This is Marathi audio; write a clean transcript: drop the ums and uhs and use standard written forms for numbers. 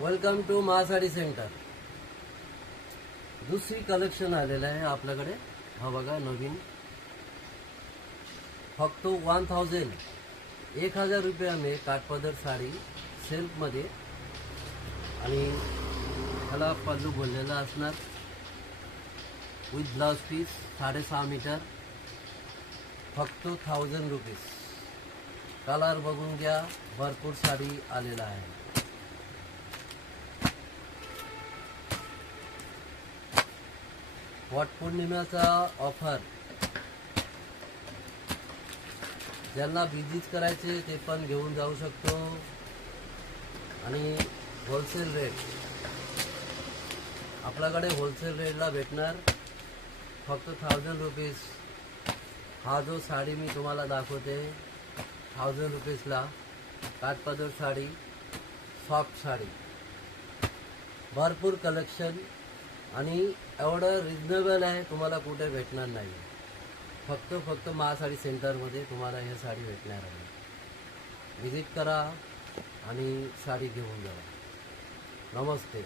Welcome to Mahasadi centre. दुसरी कलेक्शन आलेलं आहे आपल्याकडे. हा बघा नवीन, फक्त 1000 रुपया में काठपदर साडी सिल्कमध्ये आणि ह्याला पल्लू बोललेला असणार विथ ब्लाउज पीस 6.5 मीटर, फक्त 1000 रुपीज. कलर बघून घ्या, भरपूर साडी आलेला आहे. वटपौर्णिमेचा ऑफर, ज्यांना विजिट करायचे ते पण घेऊन जाऊ शकतो. आणि होलसेल रेट आपल्याकडे होलसेल रेटला भेटणार, फक्त 1000 रुपीज. हा जो साडी मी तुम्हाला दाखवते 1000 रुपीजला, काठपदर साडी, सॉफ्ट साडी, भरपूर कलेक्शन आणि एवढं रिजनेबल आहे, तुम्हाला कुठे भेटणार नाही. फक्त महासाडी सेंटरमध्ये तुम्हाला हे साडी भेटणार आहे. विजिट करा आणि साडी घेऊन जा. नमस्ते.